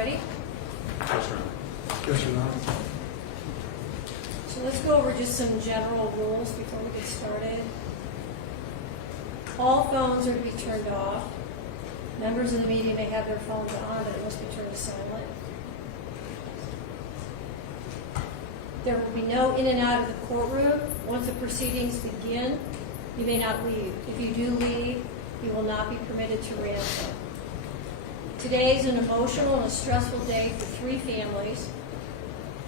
ready? Yes, Your Honor. Yes, Your Honor. So let's go over just some general rules before we get started. All phones are to be turned off. Members of the media may have their phones on, but it must be turned to silent. There will be no in and out of the courtroom. Once the proceedings begin, you may not leave. If you do leave, you will not be permitted to re-enter. Today is an emotional and a stressful day for three families,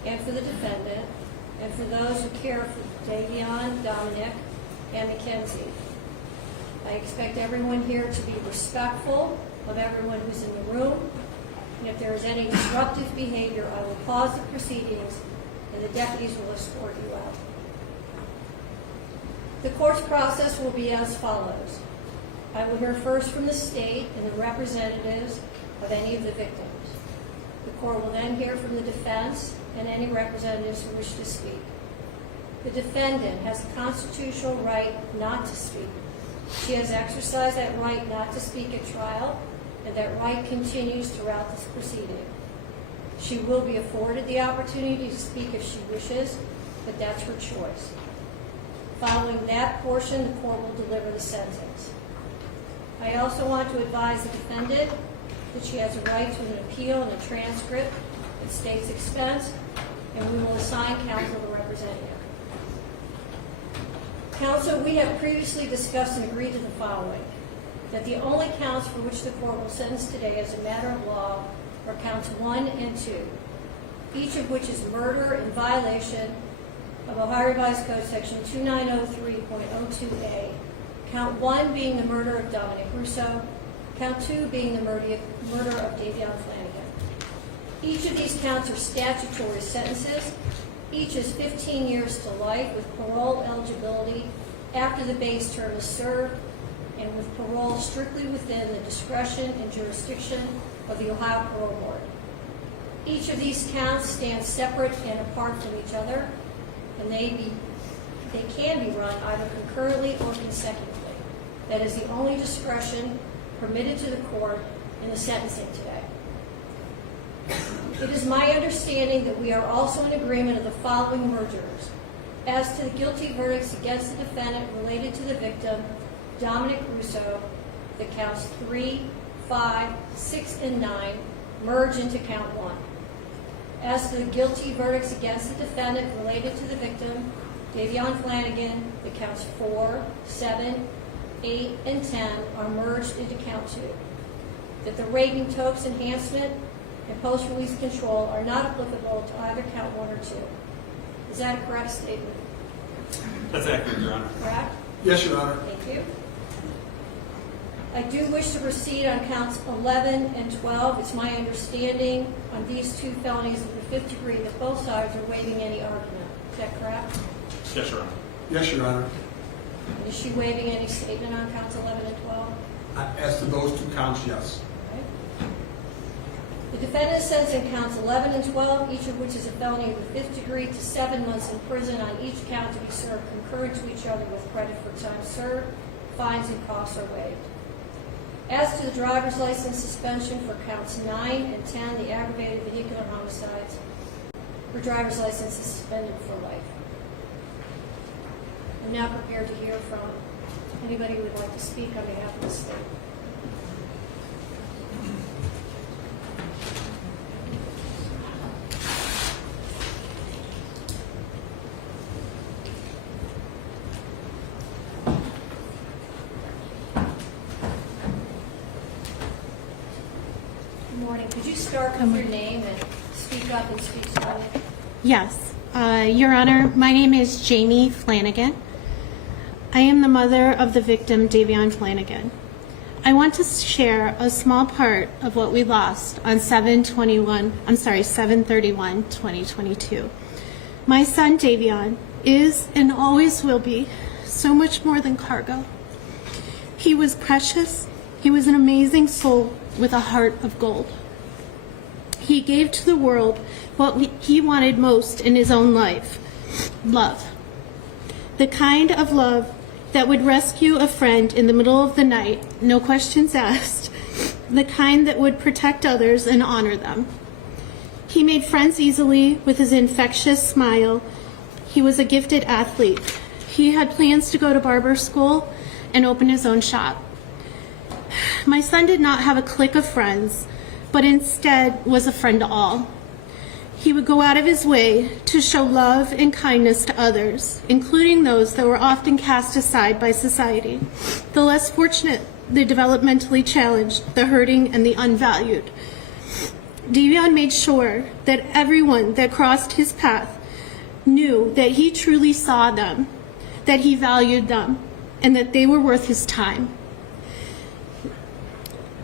and for the defendant, and for those who care for Davion, Dominic, and Mackenzie. I expect everyone here to be respectful of everyone who's in the room, and if there is any disruptive behavior, I will pause the proceedings and the deputies will escort you out. The court's process will be as follows. I will hear first from the state and the representatives of any of the victims. The court will then hear from the defense and any representatives who wish to speak. The defendant has a constitutional right not to speak. She has exercised that right not to speak at trial, and that right continues throughout this proceeding. She will be afforded the opportunity to speak if she wishes, but that's her choice. Following that portion, the court will deliver the sentence. I also want to advise the defendant that she has a right to an appeal and a transcript at state's expense, and we will assign counsel to represent you. Counsel, we have previously discussed and agreed to the following: that the only counts for which the court will sentence today as a matter of law are counts 1 and 2, each of which is murder in violation of Ohio Revised Code section 2903.02a, count 1 being the murder of Dominic Russo, count 2 being the murder of Davion Flanagan. Each of these counts are statutory sentences. Each is 15 years to life with parole eligibility after the base term is served, and with parole strictly within the discretion and jurisdiction of the Ohio Parole Board. Each of these counts stands separate and apart from each other, and they can be run either concurrently or consecutively. That is the only discretion permitted to the court in the sentencing today. It is my understanding that we are also in agreement of the following mergers. As to the guilty verdicts against the defendant related to the victim, Dominic Russo, the counts 3, 5, 6, and 9 merge into count 1. As to the guilty verdicts against the defendant related to the victim, Davion Flanagan, the counts 4, 7, 8, and 10 are merged into count 2. That the rape and topes enhancement and post-release control are not applicable to either count 1 or 2. Is that a correct statement? That's accurate, Your Honor. Correct? Yes, Your Honor. Thank you. I do wish to proceed on counts 11 and 12. It's my understanding on these two felonies of the 5th degree that both sides are waiving any argument. Is that correct? Yes, Your Honor. Yes, Your Honor. And is she waiving any statement on counts 11 and 12? As to those two counts, yes. Okay. The defendant is sentencing counts 11 and 12, each of which is a felony of the 5th degree, to 7 months in prison on each count to be served concurrent to each other with credit for time served. Fines and costs are waived. As to the driver's license suspension for counts 9 and 10, the aggravated vehicular homicides, her driver's license is suspended for life. I'm now prepared to hear from anybody who would like to speak on behalf of the state. Good morning. Could you start with your name and speak up and speak slowly? Yes. Your Honor, my name is Jamie Flanagan. I am the mother of the victim, Davion Flanagan. I want to share a small part of what we lost on 7/31/2022. My son, Davion, is and always will be so much more than cargo. He was precious. He was an amazing soul with a heart of gold. He gave to the world what he wanted most in his own life: love. The kind of love that would rescue a friend in the middle of the night, no questions asked. The kind that would protect others and honor them. He made friends easily with his infectious smile. He was a gifted athlete. He had plans to go to barber school and open his own shop. My son did not have a clique of friends, but instead was a friend to all. He would go out of his way to show love and kindness to others, including those that were often cast aside by society, the less fortunate, the developmentally challenged, the hurting, and the unvalued. Davion made sure that everyone that crossed his path knew that he truly saw them, that he valued them, and that they were worth his time.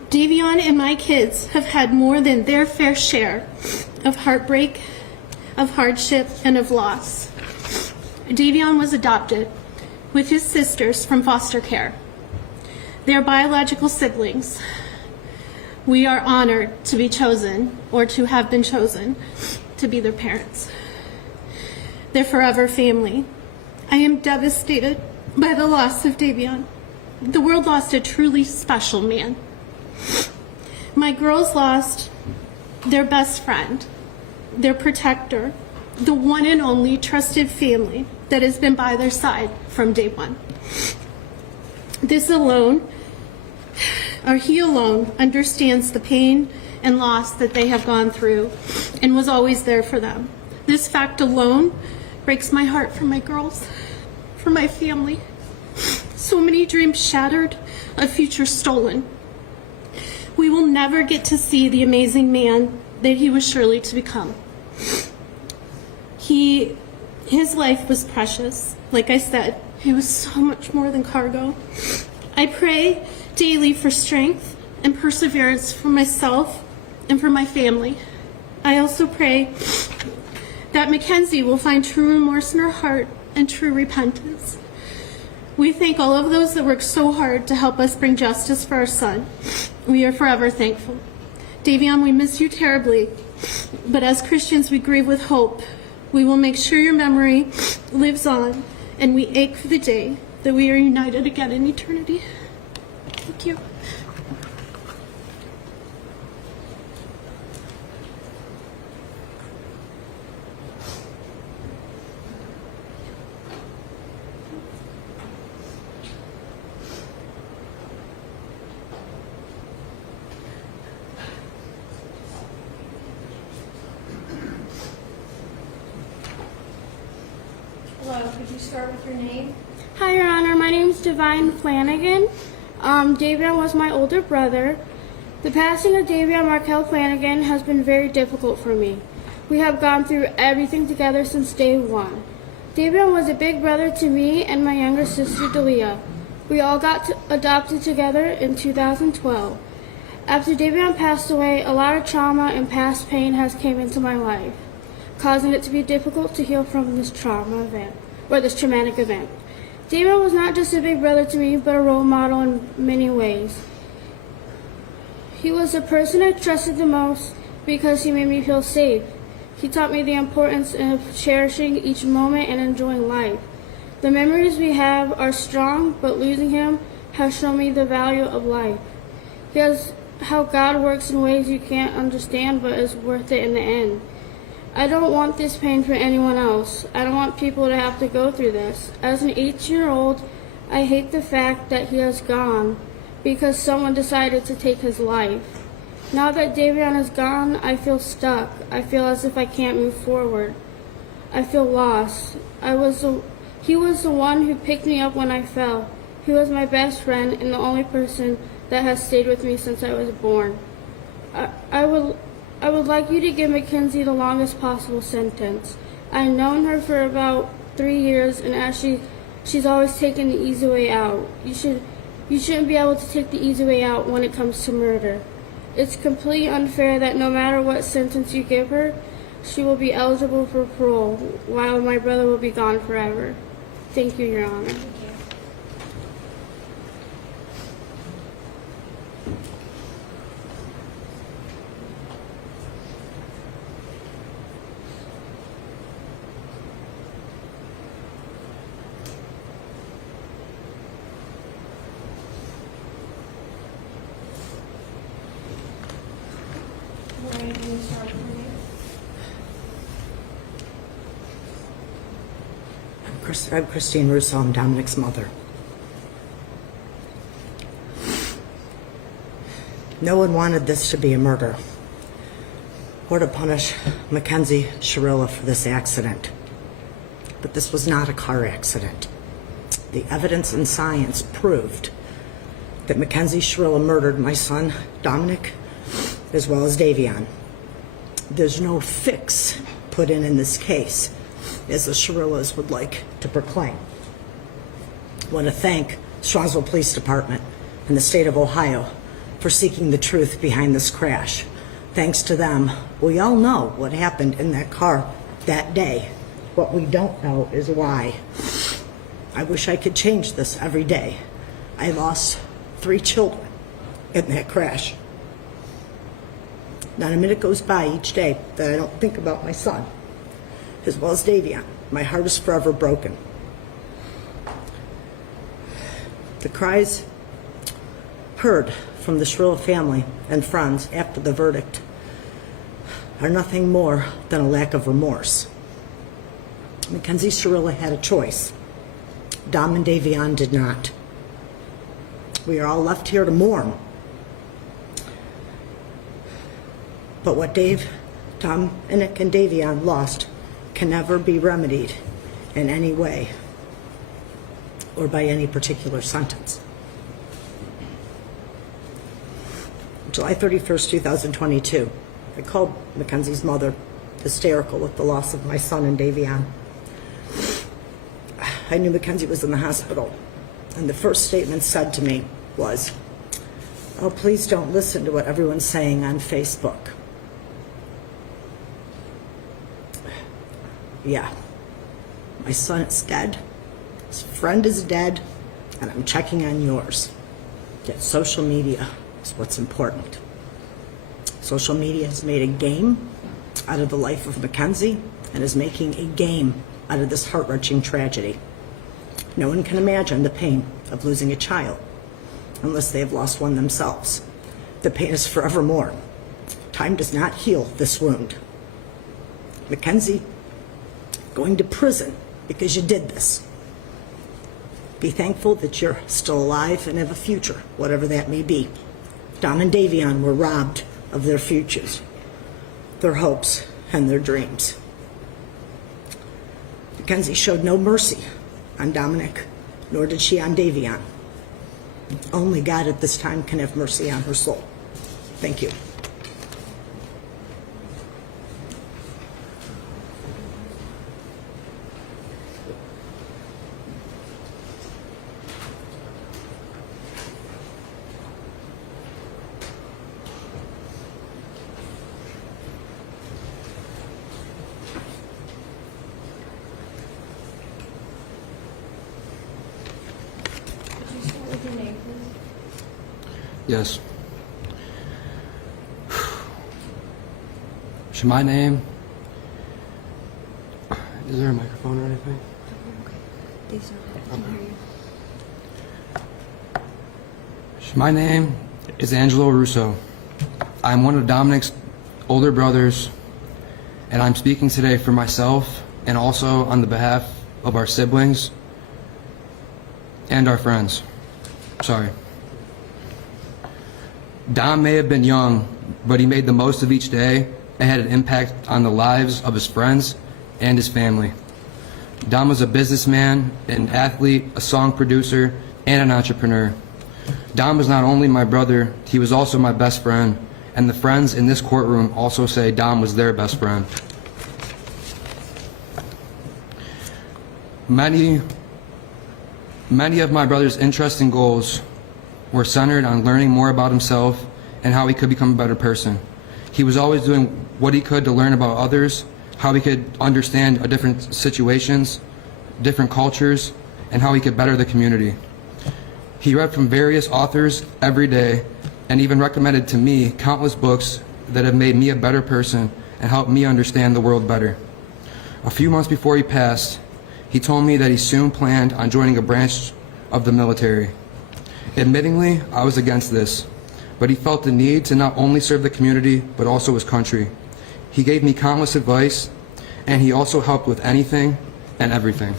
Davion and my kids have had more than their fair share of heartbreak, of hardship, and of loss. Davion was adopted with his sisters from foster care. They are biological siblings. We are honored to be chosen, or to have been chosen, to be their parents. They're forever family. I am devastated by the loss of Davion. The world lost a truly special man. My girls lost their best friend, their protector, the one and only trusted family that has been by their side from day one. This alone, or he alone, understands the pain and loss that they have gone through and was always there for them. This fact alone breaks my heart for my girls, for my family. So many dreams shattered, a future stolen. We will never get to see the amazing man that he was surely to become. His life was precious. Like I said, he was so much more than cargo. I pray daily for strength and perseverance for myself and for my family. I also pray that Mackenzie will find true remorse in her heart and true repentance. We thank all of those that worked so hard to help us bring justice for our son. We are forever thankful. Davion, we miss you terribly, but as Christians, we grieve with hope. We will make sure your memory lives on, and we ache for the day that we are united again in eternity. Thank you. Hello, could you start with your name? Hi, Your Honor. My name is Davion Flanagan. Davion was my older brother. The passing of Davion Markel Flanagan has been very difficult for me. We have gone through everything together since day one. Davion was a big brother to me and my younger sister, Delia. We all got adopted together in 2012. After Davion passed away, a lot of trauma and past pain has came into my life, causing it to be difficult to heal from this trauma event, or this traumatic event. Davion was not just a big brother to me, but a role model in many ways. He was the person I trusted the most because he made me feel safe. He taught me the importance of cherishing each moment and enjoying life. The memories we have are strong, but losing him has shown me the value of life. He has how God works in ways you can't understand, but is worth it in the end. I don't want this pain for anyone else. I don't want people to have to go through this. As an 18-year-old, I hate the fact that he has gone because someone decided to take his life. Now that Davion is gone, I feel stuck. I feel as if I can't move forward. I feel lost. He was the one who picked me up when I fell. He was my best friend and the only person that has stayed with me since I was born. I would like you to give Mackenzie the longest possible sentence. I've known her for about 3 years, and as she's always taken the easy way out. You shouldn't be able to take the easy way out when it comes to murder. It's completely unfair that no matter what sentence you give her, she will be eligible for parole, while my brother will be gone forever. Thank you, Your Honor. Lorraine, can you start with your name? I'm Christine Russo. I'm Dominic's mother. No one wanted this to be a murder or to punish Mackenzie Shirilla for this accident. But this was not a car accident. The evidence and science proved that Mackenzie Shirilla murdered my son, Dominic, as well as Davion. There's no fix put in this case, as the Shirillas would like to proclaim. I want to thank Strongsville Police Department and the state of Ohio for seeking the truth behind this crash. Thanks to them, we all know what happened in that car that day. What we don't know is why. I wish I could change this every day. I lost 3 children in that crash. Not a minute goes by each day that I don't think about my son, as well as Davion. My heart is forever broken. The cries heard from the Shirilla family and friends after the verdict are nothing more than a lack of remorse. Mackenzie Shirilla had a choice. Dom and Davion did not. We are all left here to mourn. But what Dominic and Davion lost can never be remedied in any way or by any particular sentence. July 31st, 2022, I called Mackenzie's mother, hysterical with the loss of my son and Davion. I knew Mackenzie was in the hospital, and the first statement said to me was, "Oh, please don't listen to what everyone's saying on Facebook." Yeah, my son is dead, his friend is dead, and I'm checking on yours. Yet social media is what's important. Social media has made a game out of the life of Mackenzie and is making a game out of this heart-wrenching tragedy. No one can imagine the pain of losing a child unless they have lost one themselves. The pain is forevermore. Time does not heal this wound. Mackenzie, going to prison because you did this. Be thankful that you're still alive and have a future, whatever that may be. Dom and Davion were robbed of their futures, their hopes, and their dreams. Mackenzie showed no mercy on Dominic, nor did she on Davion. Only God at this time can have mercy on her soul. Thank you. Could you start with your name, please? Yes. So my name, is there a microphone or anything? So my name is Angelo Russo. I'm one of Dominic's older brothers, and I'm speaking today for myself and also on the behalf of our siblings and our friends. Sorry. Dom may have been young, but he made the most of each day and had an impact on the lives of his friends and his family. Dom was a businessman, an athlete, a song producer, and an entrepreneur. Dom was not only my brother, he was also my best friend, and the friends in this courtroom also say Dom was their best friend. Many of my brother's interests and goals were centered on learning more about himself and how he could become a better person. He was always doing what he could to learn about others, how he could understand different situations, different cultures, and how he could better the community. He read from various authors every day and even recommended to me countless books that have made me a better person and helped me understand the world better. A few months before he passed, he told me that he soon planned on joining a branch of the military. Admittingly, I was against this, but he felt the need to not only serve the community, but also his country. He gave me countless advice, and he also helped with anything and everything.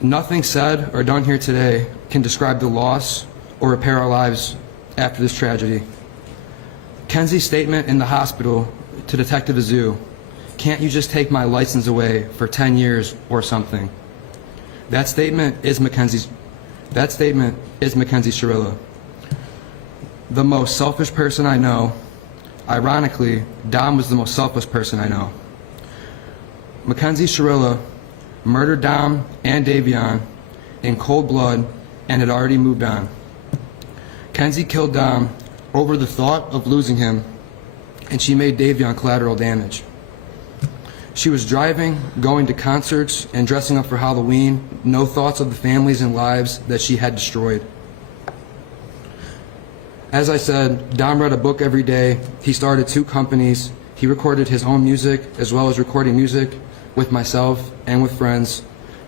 Nothing said or done here today can describe the loss or repair our lives after this tragedy. Kenzie's statement in the hospital to Detective Azu, "Can't you just take my license away for 10 years or something?" That statement is Mackenzie Shirilla, the most selfish person I know. Ironically, Dom was the most selfless person I know. Mackenzie Shirilla murdered Dom and Davion in cold blood and had already moved on. Kenzie killed Dom over the thought of losing him, and she made Davion collateral damage. She was driving, going to concerts, and dressing up for Halloween, no thoughts of the families and lives that she had destroyed. As I said, Dom read a book every day. He started 2 companies. He recorded his own music as well as recording music with myself and with friends.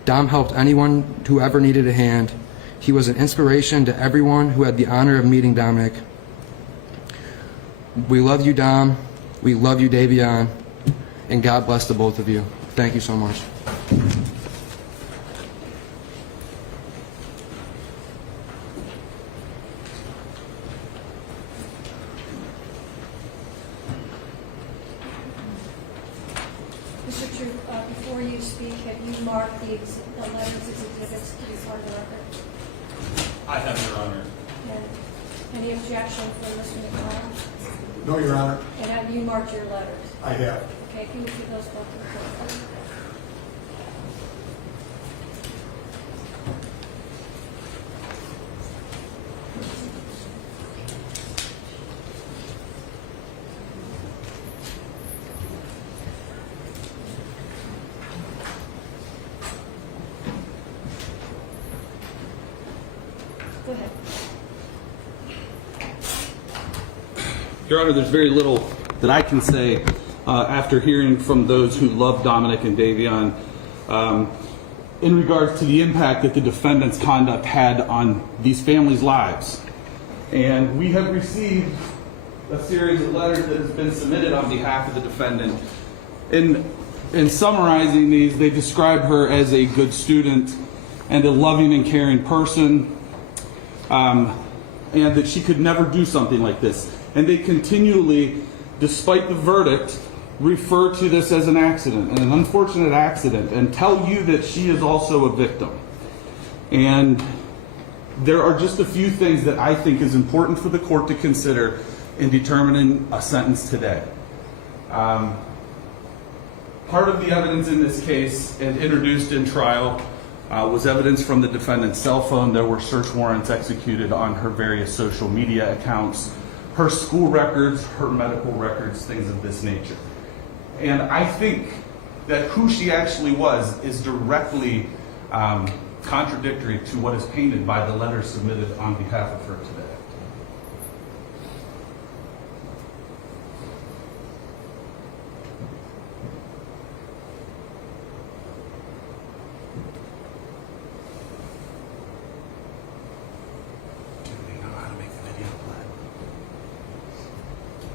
Dom helped anyone who ever needed a hand. He was an inspiration to everyone who had the honor of meeting Dominic. We love you, Dom. We love you, Davion. And God bless the both of you. Thank you so much. Mr. Troop, before you speak, have you marked the letters as exhibits to be part of the record? I have, Your Honor. And any objection from Mr. McConnell? No, Your Honor. And have you marked your letters? I have. Okay, can you give those both to the court, please? Go ahead. Your Honor, there's very little that I can say after hearing from those who love Dominic and Davion in regards to the impact that the defendant's conduct had on these families' lives. And we have received a series of letters that has been submitted on behalf of the defendant. In summarizing these, they describe her as a good student and a loving and caring person, and that she could never do something like this. And they continually, despite the verdict, refer to this as an accident, an unfortunate accident, and tell you that she is also a victim. And there are just a few things that I think is important for the court to consider in determining a sentence today. Part of the evidence in this case and introduced in trial was evidence from the defendant's cell phone. There were search warrants executed on her various social media accounts, her school records, her medical records, things of this nature. And I think that who she actually was is directly contradictory to what is painted by the letter submitted on behalf of her today.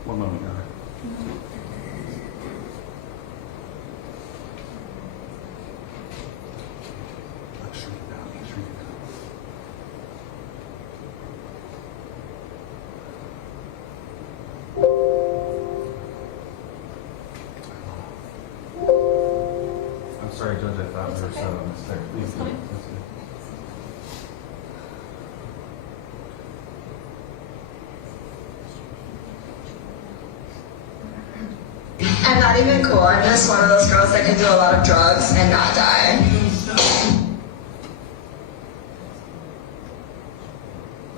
One moment, Your Honor. I'm sorry, Judge, I thought we were set on this text. Please, Fine. that's good. I'm not even cool. I'm just one of those girls that can do a lot of drugs and not die.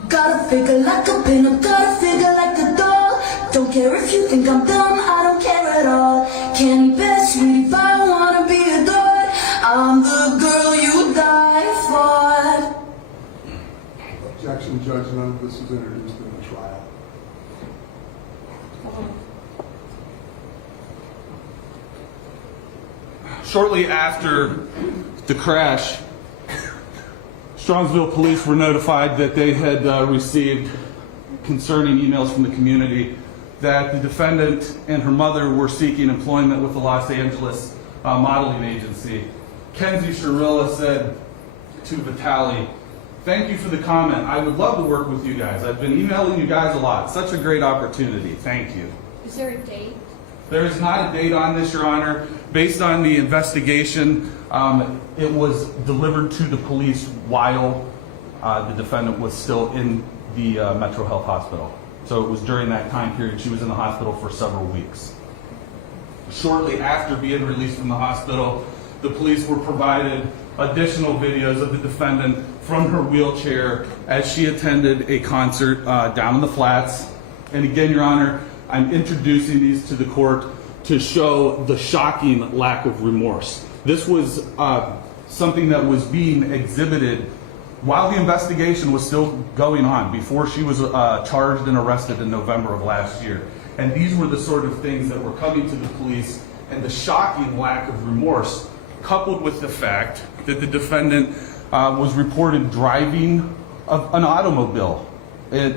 Gotta figure like a pin, gotta figure like a doll. Don't care if you think I'm dumb, I don't care at all. Candy best, sweetie, if I wanna be adored, I'm the girl you die for. Objection, Judge. None of this is introduced in the trial. Shortly after the crash, Strongsville police were notified that they had received concerning emails from the community that the defendant and her mother were seeking employment with the Los Angeles modeling agency. Mackenzie Shirilla said to Vitaly, thank you for the comment. I would love to work with you guys. I've been emailing you guys a lot. Such a great opportunity. Thank you. Is there a date? There is not a date on this, Your Honor. Based on the investigation, it was delivered to the police while the defendant was still in the Metro Health Hospital. So it was during that time period. She was in the hospital for several weeks. Shortly after being released from the hospital, the police were provided additional videos of the defendant from her wheelchair as she attended a concert down in the Flats. And again, Your Honor, I'm introducing these to the court to show the shocking lack of remorse. This was something that was being exhibited while the investigation was still going on, before she was charged and arrested in November of last year. And these were the sort of things that were coming to the police, and the shocking lack of remorse, coupled with the fact that the defendant was reported driving an automobile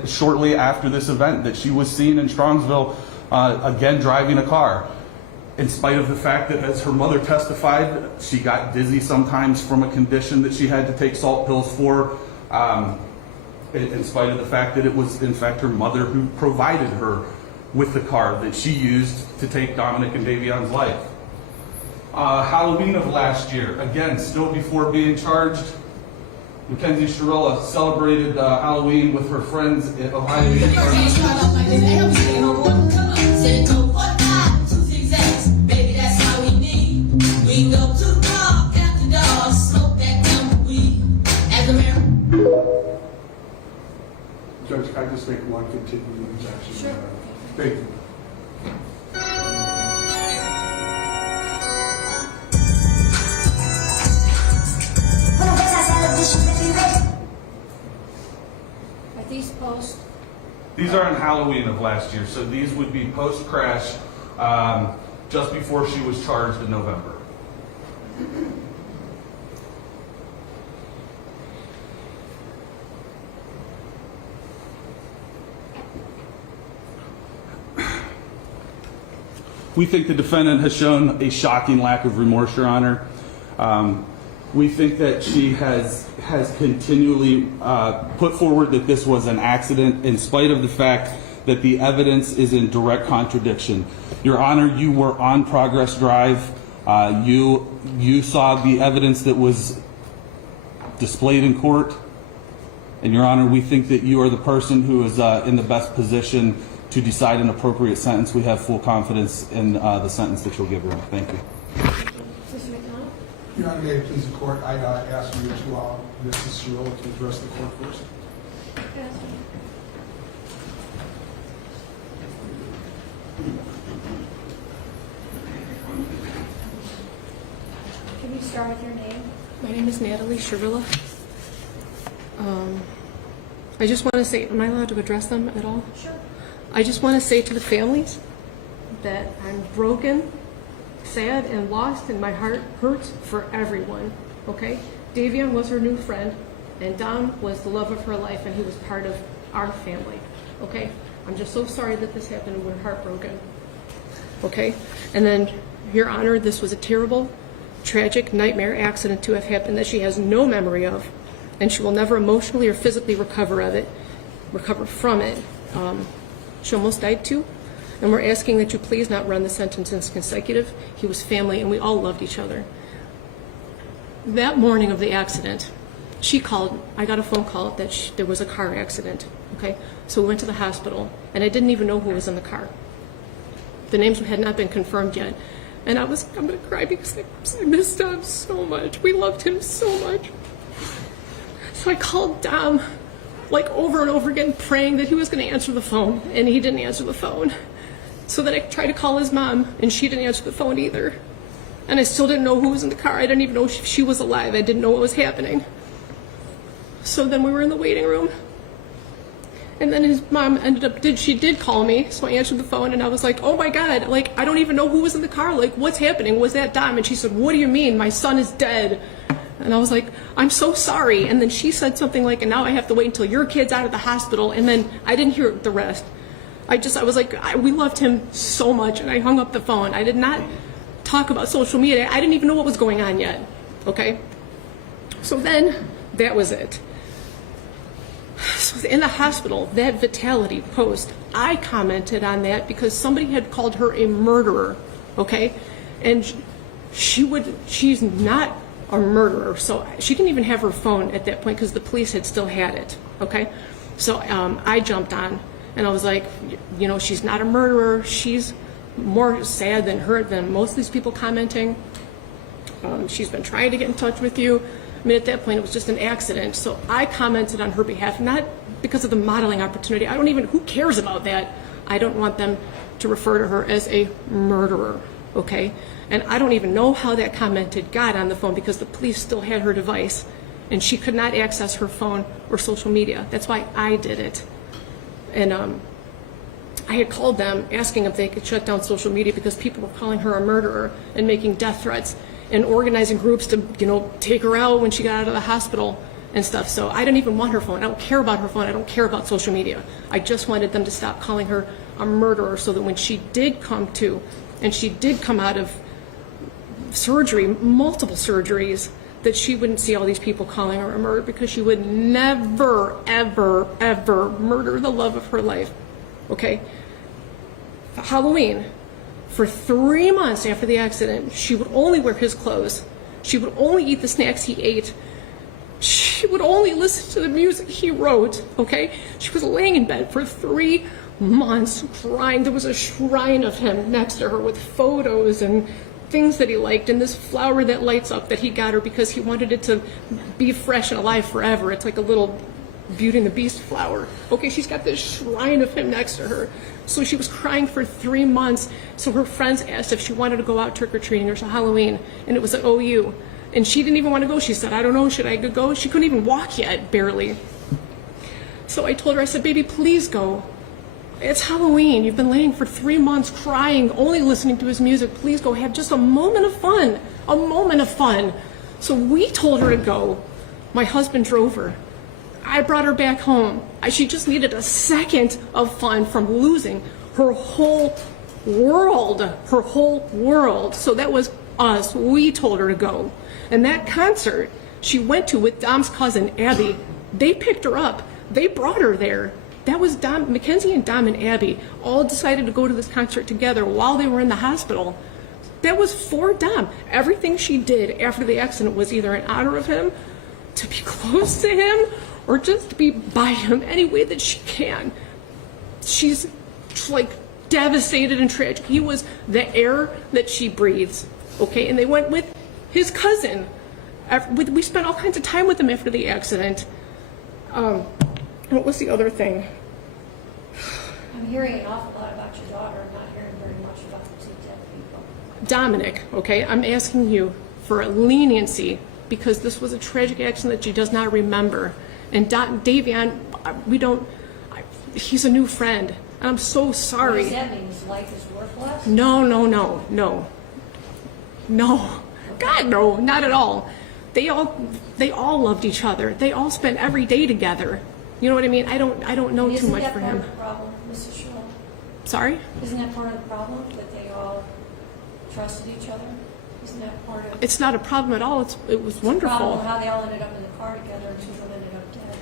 shortly after this event, that she was seen in Strongsville again driving a car. In spite of the fact that, as her mother testified, she got dizzy sometimes from a condition that she had to take salt pills for, in spite of the fact that it was, in fact, her mother who provided her with the car that she used to take Dominic and Davion's life. Halloween of last year, again, still before being charged, Mackenzie Shirilla celebrated Halloween with her friends at Ohio University. Judge, can I just make one continuing objection? Sure. Thank you. Are these post? These are on Halloween of last year, so these would be post-crash, just before she was charged in November. We think the defendant has shown a shocking lack of remorse, Your Honor. We think that she has continually put forward that this was an accident, in spite of the fact that the evidence is in direct contradiction. Your Honor, you were on Progress Drive. You saw the evidence that was displayed in court. And Your Honor, we think that you are the person who is in the best position to decide an appropriate sentence. We have full confidence in the sentence that you'll give her. Thank you. Mr. McDonald? Your Honor, may it please the court, I ask you to allow Mrs. Shirilla to address the court first. Yes. Can you start with your name? My name is Natalie Shirilla. I just want to say, am I allowed to address them at all? Sure. I just want to say to the families that I'm broken, sad, and lost, and my heart hurts for everyone, okay? Davion was her new friend, and Dom was the love of her life, and he was part of our family, okay? I'm just so sorry that this happened, and we're heartbroken, okay? And then, Your Honor, this was a terrible, tragic nightmare accident to have happened that she has no memory of, and she will never emotionally or physically recover from it. She almost died too, and we're asking that you please not run the sentence as consecutive. He was family, and we all loved each other. That morning of the accident, she called. I got a phone call that there was a car accident. Okay, so we went to the hospital, and I didn't even know who was in the car. The names had not been confirmed yet, and I'm going to cry because I missed Dom so much. We loved him so much. So I called Dom, like over and over again, praying that he was going to answer the phone, and he didn't answer the phone. So then I tried to call his mom, and she didn't answer the phone either. And I still didn't know who was in the car. I didn't even know if she was alive. I didn't know what was happening. So then we were in the waiting room, and then his mom she did call me, so I answered the phone, and I was like, oh my God, like, I don't even know who was in the car. Like, what's happening? Was that Dom? And she said, what do you mean? My son is dead. And I was like, I'm so sorry. And then she said something like, and now I have to wait until your kid's out of the hospital. And then I didn't hear the rest. I was like, we loved him so much. And I hung up the phone. I did not talk about social media. I didn't even know what was going on yet. Okay? So then That was it. So in the hospital, that Vitality post, I commented on that because somebody had called her a murderer, okay? And she's not a murderer, so she didn't even have her phone at that point because the police had still had it, okay? So I jumped on, and I was like, you know, she's not a murderer. She's more sad than most of these people commenting. She's been trying to get in touch with you. I mean, at that point, it was just an accident. So I commented on her behalf, not because of the modeling opportunity. Who cares about that? I don't want them to refer to her as a murderer, okay? And I don't even know how that comment had got on the phone because the police still had her device and she could not access her phone or social media. That's why I did it. And I had called them asking if they could shut down social media because people were calling her a murderer and making death threats and organizing groups to, you know, take her out when she got out of the hospital and stuff. So I didn't even want her phone. I don't care about her phone. I don't care about social media. I just wanted them to stop calling her a murderer so that when she did come to, and she did come out of surgery, multiple surgeries, that she wouldn't see all these people calling her a murderer because she would never, ever, ever murder the love of her life, okay? Halloween, for 3 months after the accident, she would only wear his clothes. She would only eat the snacks he ate. She would only listen to the music he wrote, okay? She was laying in bed for 3 months crying. There was a shrine of him next to her with photos and things that he liked and this flower that lights up that he got her because he wanted it to be fresh and alive forever. It's like a little Beauty and the Beast flower. Okay, she's got this shrine of him next to her. So she was crying for 3 months. So her friends asked if she wanted to go out trick-or-treating or Halloween, and it was at OU. And she didn't even want to go. She said, I don't know, should I go? She couldn't even walk yet, barely. So I told her, I said, baby, please go. It's Halloween. You've been laying for 3 months crying, only listening to his music. Please go have just a moment of fun. A moment of fun. So we told her to go. My husband drove her. I brought her back home. She just needed a second of fun from losing her whole world. Her whole world. So that was us. We told her to go. And that concert she went to with Dom's cousin, Abby, they picked her up. They brought her there. That was Dom, Mackenzie and Dom and Abby all decided to go to this concert together while they were in the hospital. That was for Dom. Everything she did after the accident was either in honor of him, to be close to him, or just to be by him any way that she can. She's like devastated and tragic. He was the air that she breathes, okay? And they went with his cousin. We spent all kinds of time with him after the accident. What was the other thing? I'm hearing an awful lot about your daughter. I'm not hearing very much about the two dead people. Dominic, okay, I'm asking you for leniency because this was a tragic accident that she does not remember. And Davion, he's a new friend. And I'm so sorry. What does that mean? His life is worthless? No. God, no, not at all. They all loved each other. They all spent every day together. You know what I mean? I don't know too much for him. Isn't that part of the problem, Mrs. Shirilla? Sorry? Isn't that part of the problem, that they all trusted each other? Isn't that part of It's not a problem at all. It was wonderful. the problem, how they all ended up in the car together and two of them ended up dead?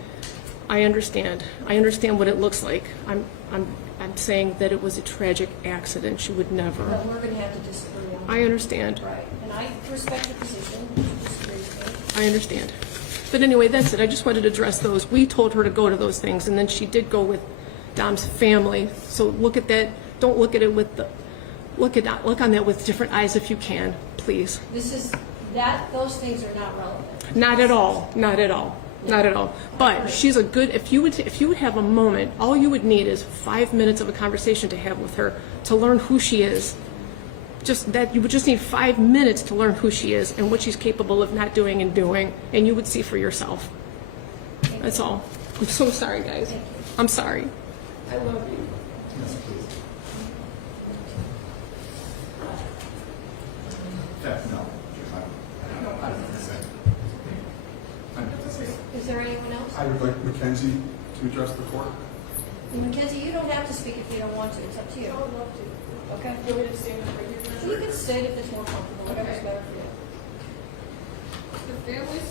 I understand. I understand what it looks like. I'm saying that it was a tragic accident. She would never. But we're going to have to disagree on that. I understand. Right. And I respect the position. You disagree with me. I understand. But anyway, that's it. I just wanted to address those. We told her to go to those things, and then she did go with Dom's family. So look at that. Don't look at it with look on that with different eyes if you can, please. Those things are not relevant. Not at all. Not at all. Not at all. But she's a good. If you would have a moment, all you would need is 5 minutes of a conversation to have with her to learn who she is. Just that you would just need 5 minutes to learn who she is and what she's capable of not doing and doing, and you would see for yourself. That's all. I'm so sorry, guys. I'm sorry. I love you. Is there anyone else? I would like Mackenzie to address the court. Mackenzie, you don't have to speak if you don't want to. It's up to you. I would love to. Okay. You want me to stand up right here? You can sit if it's more comfortable. Whatever's better for you. The families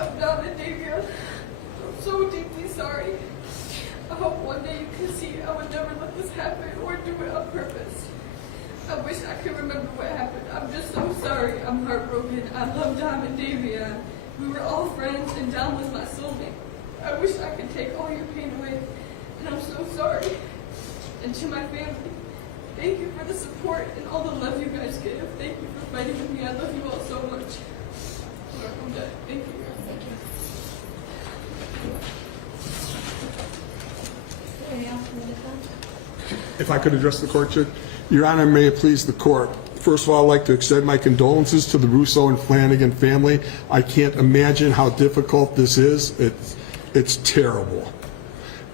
I'm not a Davion. I'm so deeply sorry. I hope one day you can see I would never let this happen or do it on purpose. I wish I could remember what happened. I'm just so sorry. I'm heartbroken. I love Dom and Davion. We were all friends and Dom was my soulmate. I wish I could take all your pain away. And I'm so sorry. And to my family, thank you for the support and all the love you guys give. Thank you for fighting with me. I love you all so much. I'm done. Thank you. Thank you. Anything else from the defense? If I could address the court, Judge. Your Honor, may it please the court. First of all, I'd like to extend my condolences to the Russo and Flanagan family. I can't imagine how difficult this is. It's terrible.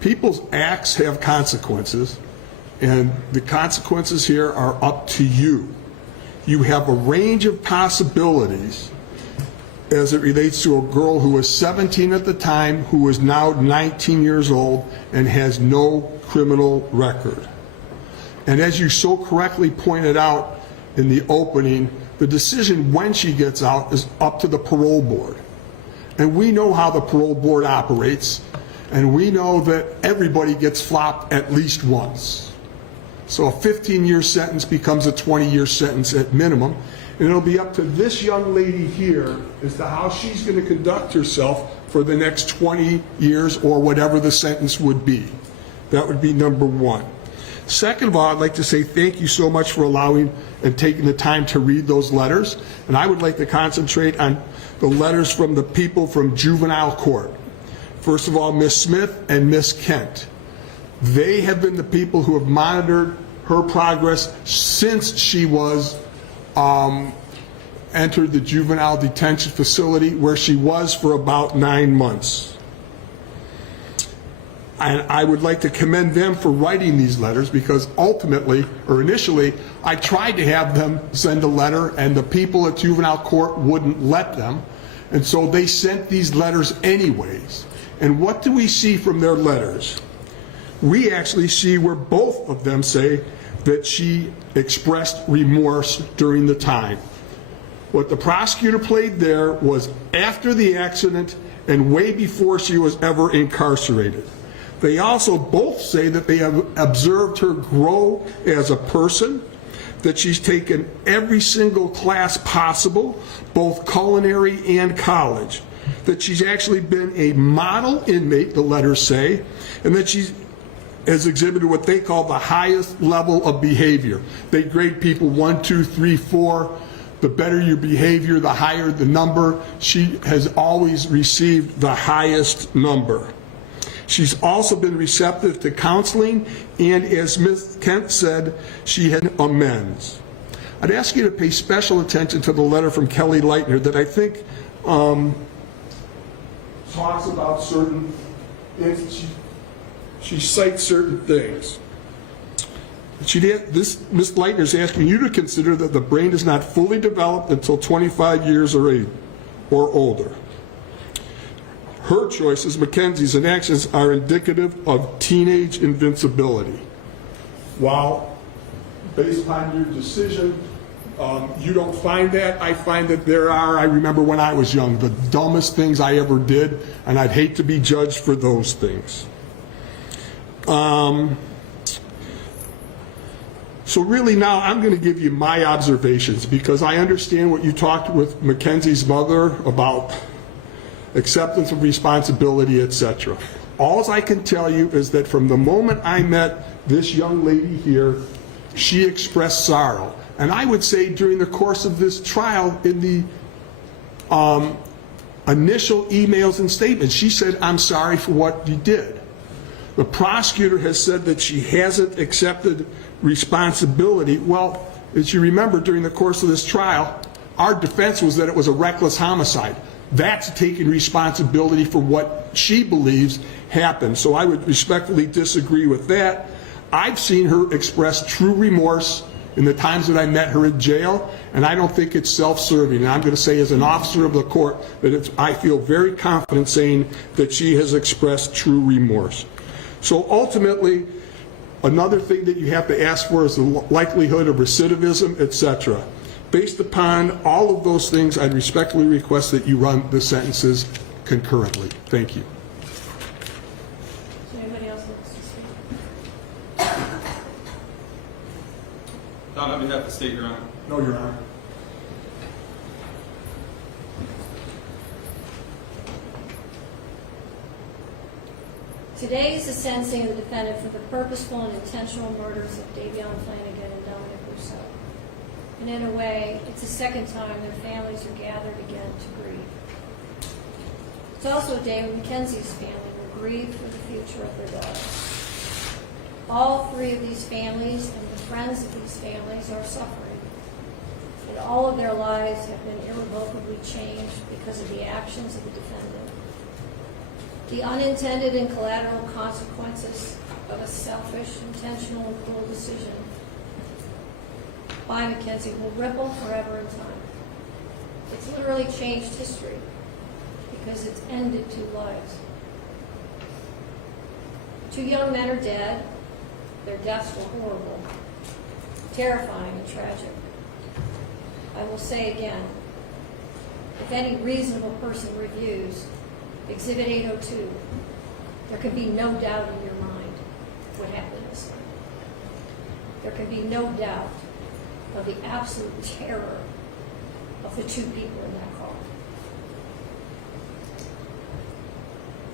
People's acts have consequences, and the consequences here are up to you. You have a range of possibilities as it relates to a girl who was 17 at the time, who is now 19 years old and has no criminal record. And as you so correctly pointed out in the opening, the decision when she gets out is up to the parole board. And we know how the parole board operates, and we know that everybody gets flopped at least once. So a 15-year sentence becomes a 20-year sentence at minimum, and it'll be up to this young lady here as to how she's going to conduct herself for the next 20 years or whatever the sentence would be. That would be number one. Second of all, I'd like to say thank you so much for allowing and taking the time to read those letters. And I would like to concentrate on the letters from the people from juvenile court. First of all, Ms. Smith and Ms. Kent. They have been the people who have monitored her progress since she was entered the juvenile detention facility, where she was for about 9 months. And I would like to commend them for writing these letters, because ultimately, or initially, I tried to have them send a letter and the people at juvenile court wouldn't let them. And so they sent these letters anyways. And what do we see from their letters? We actually see where both of them say that she expressed remorse during the time. What the prosecutor played there was after the accident and way before she was ever incarcerated. They also both say that they have observed her grow as a person, that she's taken every single class possible, both culinary and college, that she's actually been a model inmate, the letters say, and that she has exhibited what they call the highest level of behavior. They grade people 1, 2, 3, 4. The better your behavior, the higher the number. She has always received the highest number. She's also been receptive to counseling, and as Ms. Kent said, she had amends. I'd ask you to pay special attention to the letter from Kelly Leitner that I think talks about certain things. She cites certain things. Ms. Leitner is asking you to consider that the brain is not fully developed until 25 years or older. Her choices, Mackenzie's, and actions are indicative of teenage invincibility. While, based upon your decision, you don't find that, I find that there are, I remember when I was young, the dumbest things I ever did, and I'd hate to be judged for those things. So really now I'm going to give you my observations, because I understand what you talked with Mackenzie's mother about acceptance of responsibility, etc. All I can tell you is that from the moment I met this young lady here, she expressed sorrow. And I would say during the course of this trial, in the initial emails and statements, she said, "I'm sorry for what you did." The prosecutor has said that she hasn't accepted responsibility. Well, as you remember, during the course of this trial, our defense was that it was a reckless homicide. That's taking responsibility for what she believes happened. So I would respectfully disagree with that. I've seen her express true remorse in the times that I met her in jail, and I don't think it's self-serving. And I'm going to say, as an officer of the court, that I feel very confident saying that she has expressed true remorse. So ultimately, another thing that you have to ask for is the likelihood of recidivism, etc. Based upon all of those things, I'd respectfully request that you run the sentences concurrently. Thank you. Is there anybody else that wants to speak? Don, on behalf of the state, Your Honor. No, Your Honor. Today is the sentencing of the defendant for the purposeful and intentional murders of Davion Flanagan and Dominic Russo. And in a way, it's the second time their families are gathered again to grieve. It's also a day when Mackenzie's family will grieve for the future of their daughter. All three of these families and the friends of these families are suffering, and all of their lives have been irrevocably changed because of the actions of the defendant. The unintended and collateral consequences of a selfish, intentional, and cruel decision by Mackenzie will ripple forever in time. It's literally changed history because it's ended 2 lives. 2 young men are dead. Their deaths were horrible, terrifying, and tragic. I will say again, if any reasonable person reviews Exhibit 802, there can be no doubt in your mind what happened this time. There can be no doubt of the absolute terror of the 2 people in that car.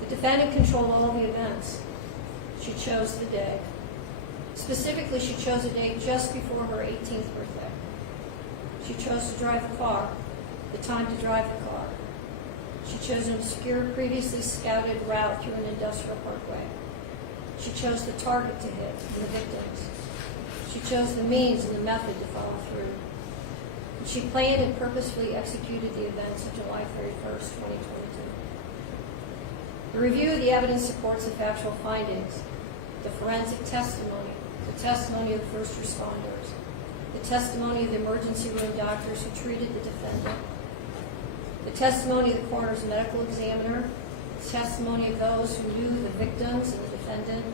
The defendant controlled all the events. She chose the day. Specifically, she chose a day just before her 18th birthday. She chose to drive the car, the time to drive the car. She chose an obscure, previously scouted route through an industrial parkway. She chose the target to hit and the victims. She chose the means and the method to follow through. And she planned and purposefully executed the events of July 31st, 2022. The review of the evidence supports the factual findings, the forensic testimony, the testimony of the first responders, the testimony of the emergency room doctors who treated the defendant, the testimony of the coroner's medical examiner, the testimony of those who knew the victims and the defendant,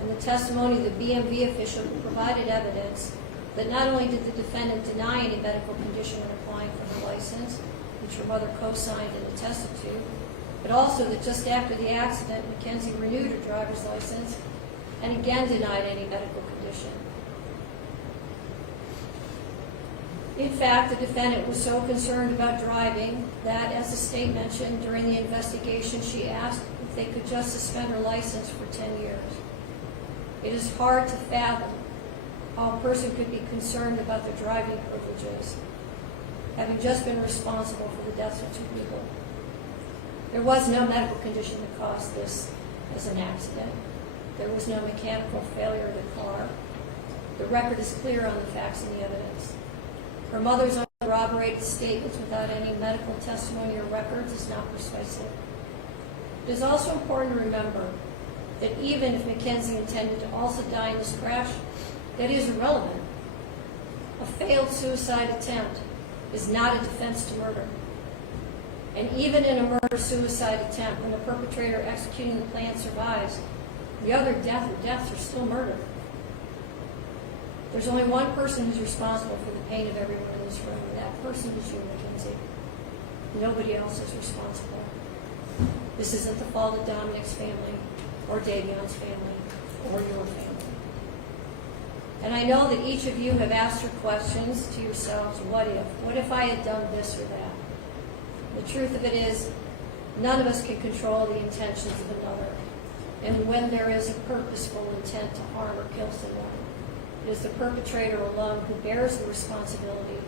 and the testimony of the BMV official who provided evidence that not only did the defendant deny any medical condition when applying for her license, which her mother co-signed and attested to, but also that just after the accident, Mackenzie renewed her driver's license and again denied any medical condition. In fact, the defendant was so concerned about driving that, as the state mentioned during the investigation, she asked if they could just suspend her license for 10 years. It is hard to fathom how a person could be concerned about their driving privileges, having just been responsible for the deaths of 2 people. There was no medical condition that caused this as an accident. There was no mechanical failure of the car. The record is clear on the facts and the evidence. Her mother's own corroborated statements without any medical testimony or records is not persuasive. It is also important to remember that even if Mackenzie intended to also die in this crash, that is irrelevant. A failed suicide attempt is not a defense to murder. And even in a murder-suicide attempt, when the perpetrator executing the plan survives, the other death or deaths are still murder. There's only one person who's responsible for the pain of everyone in this room, and that person is you, Mackenzie. Nobody else is responsible. This isn't the fault of Dominic's family, or Davion's family, or your family. And I know that each of you have asked your questions to yourselves, what if? What if I had done this or that? The truth of it is, none of us can control the intentions of another. And when there is a purposeful intent to harm or kill someone, it is the perpetrator alone who bears the responsibility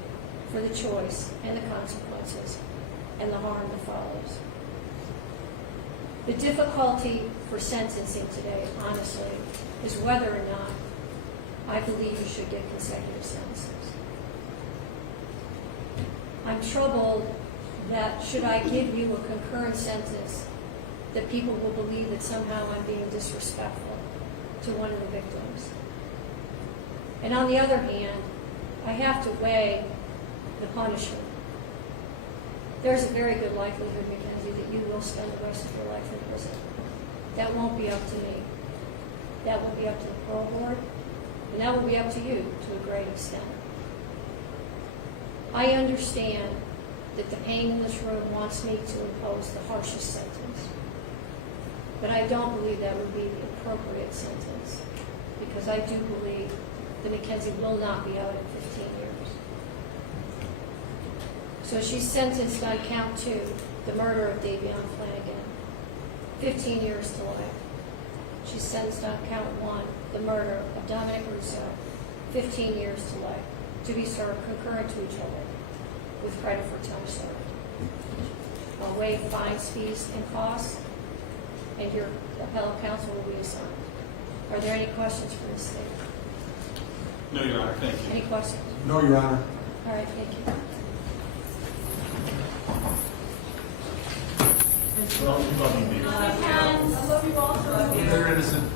for the choice and the consequences and the harm that follows. The difficulty for sentencing today, honestly, is whether or not I believe you should get consecutive sentences. I'm troubled that should I give you a concurrent sentence, that people will believe that somehow I'm being disrespectful to one of the victims. And on the other hand, I have to weigh the punishment. There's a very good likelihood, Mackenzie, that you will spend the rest of your life in prison. That won't be up to me. That will be up to the parole board, and that will be up to you to a great extent. I understand that the pain in this room wants me to impose the harshest sentence. But I don't believe that would be the appropriate sentence, because I do believe that Mackenzie will not be out in 15 years. So she's sentenced on count 2, the murder of Davion Flanagan, 15 years to life. She's sentenced on count 1, the murder of Dominic Russo, 15 years to life, to be served concurrent to each other, with credit for time served. I'll waive fines, fees, and costs, and your appellate counsel will be assigned. Are there any questions for Ms. State? No, Your Honor, thank you. Any questions? No, Your Honor. All right, thank you. They're innocent.